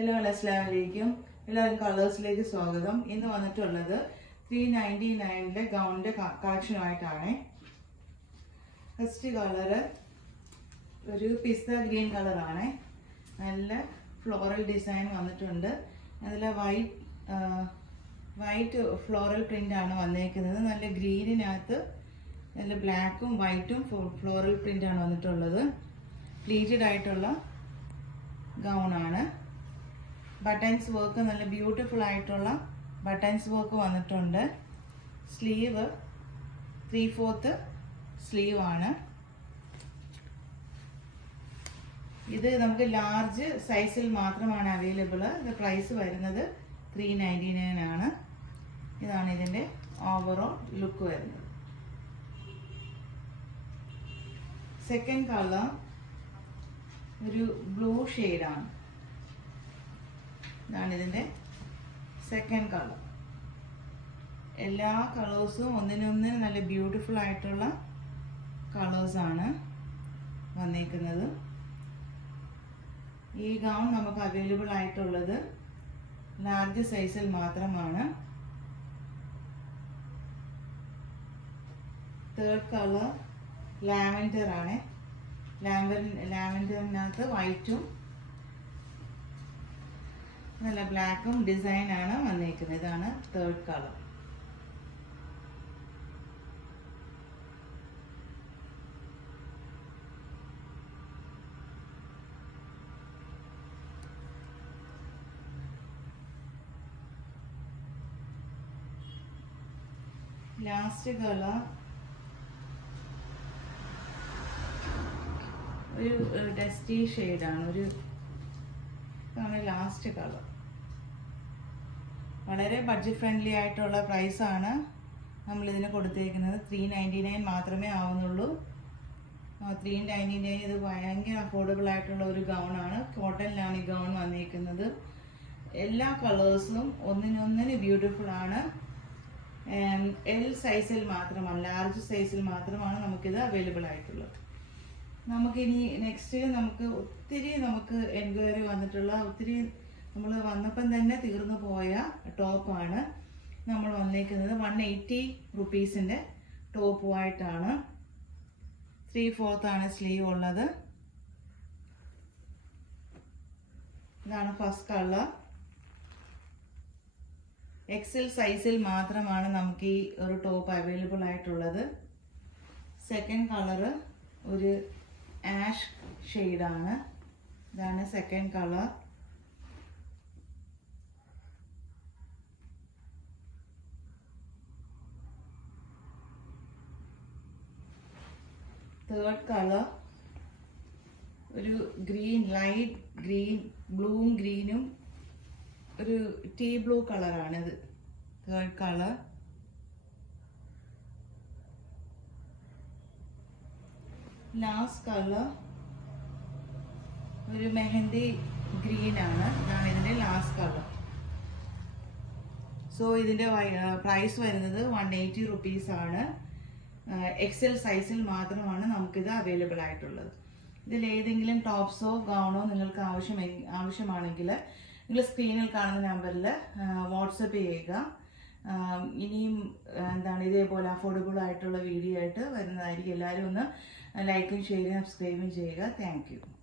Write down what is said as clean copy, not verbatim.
Hello അസ്സലാമു അലൈക്കും. എല്ലാവരും കളേഴ്സിലേക്ക് സ്വാഗതം. ഇന്ന് വന്നിട്ടുള്ളത് 399 ഗൗണിൻ്റെ കളക്ഷനുമായിട്ടാണ്. ഫസ്റ്റ് കളറ് ഒരു പിസ്ത ഗ്രീൻ കളറാണ്. നല്ല ഫ്ലോറൽ ഡിസൈൻ വന്നിട്ടുണ്ട്. അതിൽ വൈറ്റ് ഫ്ലോറൽ പ്രിൻ്റാണ് വന്നേക്കുന്നത്. നല്ല ഗ്രീനിനകത്ത് നല്ല ബ്ലാക്കും വൈറ്റും ഫ്ലോറൽ പ്രിൻ്റാണ് വന്നിട്ടുള്ളത്. പ്ലീറ്റഡ് ആയിട്ടുള്ള ഗൗണാണ്. ബട്ടൺസ് വർക്ക് നല്ല ബ്യൂട്ടിഫുൾ ആയിട്ടുള്ള ബട്ടൺസ് വർക്ക് വന്നിട്ടുണ്ട്. സ്ലീവ് 3/4 സ്ലീവ് ആണ്. ഇത് നമുക്ക് ലാർജ് സൈസിൽ മാത്രമാണ് അവൈലബിൾ. ഇത് പ്രൈസ് വരുന്നത് 399 ആണ്. ഇതാണ് ഇതിൻ്റെ ഓവറോൾ ലുക്ക് വരുന്നത്. സെക്കൻഡ് കളർ ഒരു ബ്ലൂ ഷെയ്ഡാണ്. ഇതാണ് ഇതിൻ്റെ സെക്കൻഡ് കളർ. എല്ലാ കളേഴ്സും ഒന്നിനൊന്നിന് നല്ല ബ്യൂട്ടിഫുൾ ആയിട്ടുള്ള കളേഴ്സാണ് വന്നേക്കുന്നത്. ഈ ഗൗൺ നമുക്ക് അവൈലബിൾ ആയിട്ടുള്ളത് ലാർജ് സൈസിൽ മാത്രമാണ്. തേർഡ് കളർ ലാവൻഡർ ആണ്. ലാവൻഡറിനകത്ത് വൈറ്റും നല്ല ബ്ലാക്കും ഡിസൈനാണ് വന്നേക്കുന്നത്. ഇതാണ് തേർഡ് കളർ. ലാസ്റ്റ് കളർ ഒരു ഡസ്റ്റി ഷെയ്ഡാണ്. ഇതാണ് ലാസ്റ്റ് കളർ. വളരെ ബഡ്ജറ്റ് ഫ്രണ്ട്ലി ആയിട്ടുള്ള പ്രൈസാണ് നമ്മളിതിന് കൊടുത്തേക്കുന്നത്. 399 മാത്രമേ ആവുന്നുള്ളൂ. 399 ഇത് ഭയങ്കര അഫോർഡബിൾ ആയിട്ടുള്ള ഒരു ഗൗണാണ്. കോട്ടണിലാണ് ഈ ഗൗൺ വന്നേക്കുന്നത്. എല്ലാ കളേഴ്സും ഒന്നിനൊന്നിന് ബ്യൂട്ടിഫുൾ ആണ്. എൽ സൈസിൽ മാത്രമാണ്, ലാർജ് സൈസിൽ മാത്രമാണ് നമുക്കിത് അവൈലബിൾ ആയിട്ടുള്ളത്. നമുക്കിനി നെക്സ്റ്റ് ഒത്തിരി എൻക്വയറി വന്നിട്ടുള്ള ഒത്തിരി നമ്മൾ വന്നപ്പം തന്നെ തീർന്നു പോയ ടോപ്പാണ് നമ്മൾ വന്നേക്കുന്നത്. 180 റുപ്പീസിൻ്റെ ടോപ്പുമായിട്ടാണ്. 3/4 ആണ് സ്ലീവ് ഉള്ളത്. ഇതാണ് ഫസ്റ്റ് കളർ. എക്സൽ സൈസിൽ മാത്രമാണ് നമുക്ക് ഈ ഒരു ടോപ്പ് അവൈലബിൾ ആയിട്ടുള്ളത്. സെക്കൻഡ് കളറ് ഒരു ആഷ് ഷെയ്ഡാണ്. ഇതാണ് സെക്കൻഡ് കളർ. തേർഡ് കളർ ഒരു ഗ്രീൻ, ലൈറ്റ് ഗ്രീൻ, ബ്ലൂവും ഗ്രീനും ഒരു ടീ ബ്ലൂ കളറാണിത്. Third colour. ലാസ്റ്റ് കളർ ഒരു മെഹന്തി ഗ്രീൻ ആണ്. ഇതാണ് ഇതിൻ്റെ ലാസ്റ്റ് കളർ. സോ ഇതിൻ്റെ പ്രൈസ് വരുന്നത് 180 റുപ്പീസാണ്. എക്സൽ സൈസിൽ മാത്രമാണ് നമുക്കിത് അവൈലബിൾ ആയിട്ടുള്ളത്. ഇതിലേതെങ്കിലും ടോപ്സോ ഗൗണോ നിങ്ങൾക്ക് ആവശ്യമാണെങ്കിൽ നിങ്ങൾ സ്ക്രീനിൽ കാണുന്ന നമ്പറിൽ വാട്സപ്പ് ചെയ്യുക. ഇനിയും ഇതേപോലെ അഫോർഡബിൾ ആയിട്ടുള്ള വീഡിയോ ആയിട്ട് വരുന്നതായിരിക്കും. എല്ലാവരും ഒന്ന് ലൈക്കും ഷെയറും സബ്സ്ക്രൈബും ചെയ്യുക. Thank you.